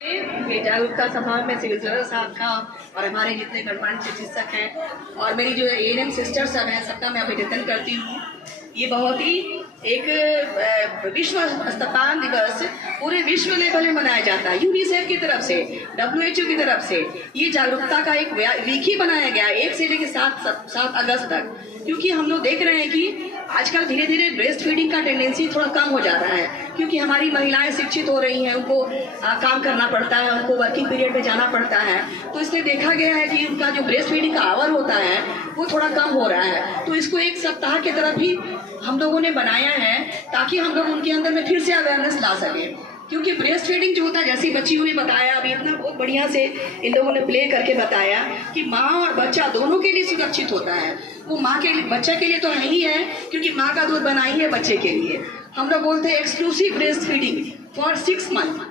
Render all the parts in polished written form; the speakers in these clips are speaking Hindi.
ये जागरूकता सभा में सिविल सर्जन साहब का और हमारे जितने गणमान्य चिकित्सक हैं और मेरी जो एएनएम सिस्टर सब हैं सबका मैं अभिनंदन करती हूँ। ये बहुत ही एक विश्व स्तनपान दिवस पूरे विश्व लेवल में मनाया जाता है। यूनिसेफ की तरफ से, WHO की तरफ से ये जागरूकता का एक वीक ही बनाया गया 1 से लेकर 7 अगस्त तक, क्योंकि हम लोग देख रहे हैं कि आजकल धीरे धीरे ब्रेस्ट फीडिंग का टेंडेंसी थोड़ा कम हो जा रहा है, क्योंकि हमारी महिलाएं शिक्षित हो रही हैं, उनको काम करना पड़ता है, उनको वर्किंग पीरियड में जाना पड़ता है, तो इसलिए देखा गया है कि उनका जो ब्रेस्ट फीडिंग का आवर होता है वो थोड़ा कम हो रहा है। तो इसको एक सप्ताह की तरफ ही हम लोगों ने बनाया है ताकि हम लोग उनके अंदर में फिर से अवेयरनेस ला सकें, क्योंकि ब्रेस्ट फीडिंग जो होता है, जैसी बच्चियों ने बताया अभी इतना बहुत बढ़िया से इन लोगों ने प्ले करके बताया कि माँ और बच्चा दोनों के लिए सुरक्षित होता है। वो माँ के लिए, बच्चे के लिए तो है ही है, क्योंकि माँ का दूध बनाई है बच्चे के लिए। हम लोग बोलते हैं exclusive breast feeding for 6 month.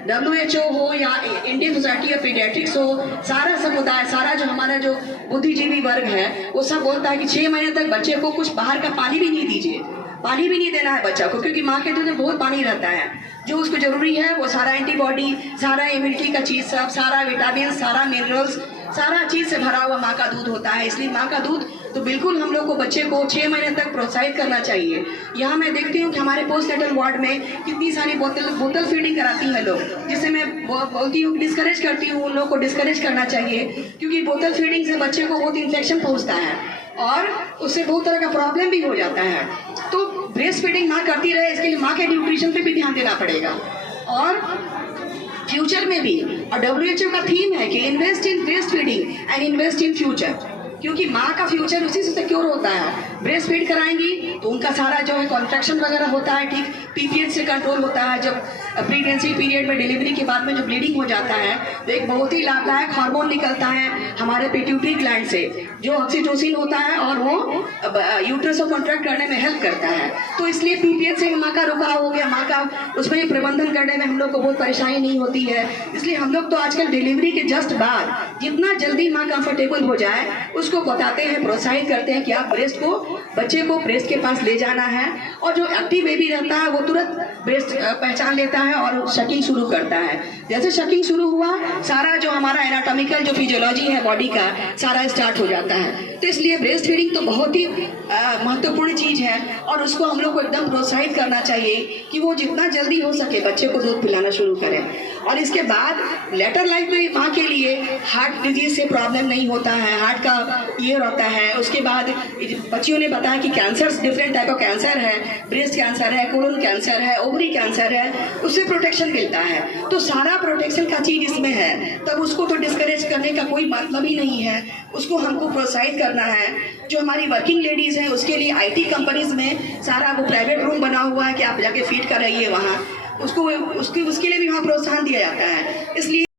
WHO हो या इंडियन सोसाइटी ऑफ पीडियाट्रिक्स हो, सारा समुदाय, सारा जो हमारा जो बुद्धिजीवी वर्ग है वो सब बोलता है कि 6 महीने तक बच्चे को कुछ बाहर का पानी भी नहीं दीजिए, पानी भी नहीं देना है बच्चा को, क्योंकि माँ के दूध में बहुत पानी रहता है। जो उसको जरूरी है वो सारा एंटीबॉडी, सारा इम्यूनिटी का चीज़ सब, सारा विटामिन, सारा मिनरल्स, सारा चीज़ से भरा हुआ माँ का दूध होता है। इसलिए माँ का दूध तो बिल्कुल हम लोग को बच्चे को 6 महीने तक प्रोत्साहित करना चाहिए। यहाँ मैं देखती हूँ कि हमारे पोस्ट नेटल वार्ड में कितनी सारी बोतल फीडिंग कराती हैं लोग, जिससे मैं बोलती हूँ, डिस्करेज करती हूँ, उन लोगों को डिस्करेज करना चाहिए, क्योंकि बोतल फीडिंग से बच्चे को बहुत इन्फेक्शन पहुँचता है और उससे बहुत तरह का प्रॉब्लम भी हो जाता है। तो ब्रेस्ट फीडिंग माँ करती रहे, इसके लिए माँ के न्यूट्रिशन पे भी ध्यान देना पड़ेगा। और फ्यूचर में भी, और WHO का थीम है कि invest in breast feeding and invest in future, क्योंकि माँ का फ्यूचर उसी से सिक्योर होता है। ब्रेस्ट फीड कराएंगी तो उनका सारा जो है कॉन्ट्रैक्शन वगैरह होता है ठीक, PPH से कंट्रोल होता है। जब प्रेगनेंसी पीरियड में, डिलीवरी के बाद में जो ब्लीडिंग हो जाता है तो एक बहुत ही लाभदायक हार्मोन निकलता है हमारे पिट्यूटरी ग्लैंड से, जो ऑक्सीटोसिन होता है और वो यूट्रस को कॉन्ट्रैक्ट करने में हेल्प करता है। तो इसलिए PPH से माँ का रुकाव हो गया, माँ का उसमें प्रबंधन करने में हम लोग को बहुत परेशानी नहीं होती है। इसलिए हम लोग तो आजकल डिलीवरी के जस्ट बाद जितना जल्दी माँ कंफर्टेबल हो जाए उसको बताते हैं, प्रोत्साहित करते हैं कि आप बच्चे को ब्रेस्ट के पास ले जाना है। और जो एक्टिव बेबी रहता है वो तुरंत ब्रेस्ट पहचान लेता है और शकिंग शुरू करता है। जैसे शकिंग शुरू हुआ, सारा जो हमारा एनाटॉमिकल जो फिजियोलॉजी है बॉडी का सारा स्टार्ट हो जाता है। तो इसलिए ब्रेस्ट फीडिंग तो बहुत ही महत्वपूर्ण चीज़ है और उसको हम लोग को एकदम प्रोत्साहित करना चाहिए कि वो जितना जल्दी हो सके बच्चे को दूध पिलाना शुरू करें। और इसके बाद लेटर लाइफ में माँ के लिए हार्ट डिजीज से प्रॉब्लम नहीं होता है, हार्ट का ये रहता है। उसके बाद बच्चियों ने बताया कि cancer, different type of cancer है, ब्रेस्ट कैंसर है, कोलन कैंसर है, ओवरी कैंसर है, उससे प्रोटेक्शन मिलता है। तो सारा प्रोटेक्शन का चीज़ इसमें है, तब उसको तो डिस्करेज करने का कोई मतलब ही नहीं है, उसको हमको प्रोत्साहित करना है। जो हमारी वर्किंग लेडीज़ हैं उसके लिए IT कंपनीज में सारा वो प्राइवेट रूम बना हुआ है कि आप जाके फीड कराइए वहाँ, उसके लिए भी वहाँ प्रोत्साहन दिया जाता है। इसलिए